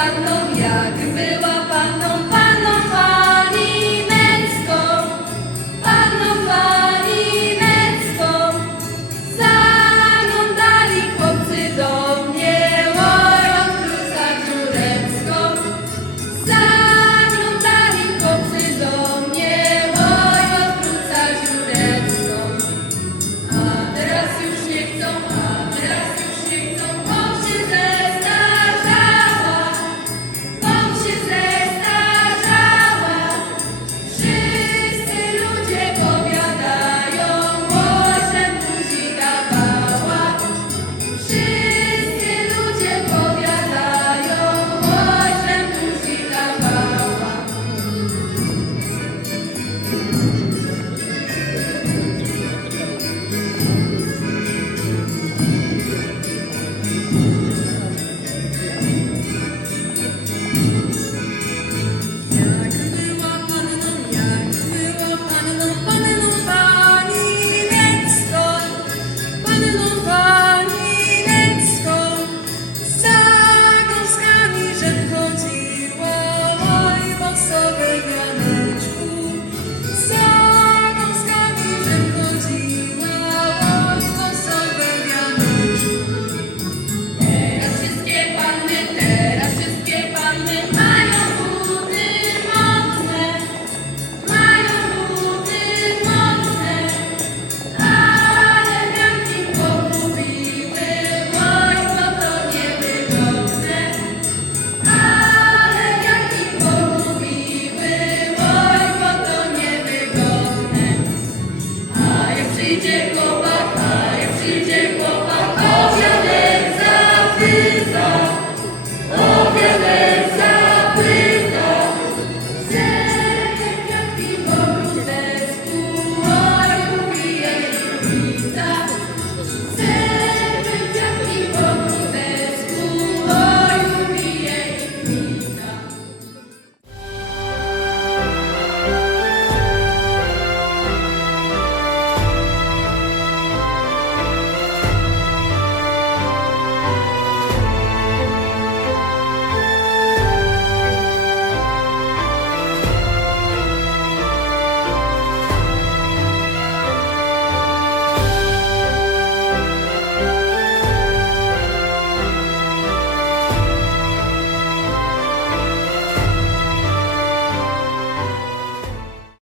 так, но як бива.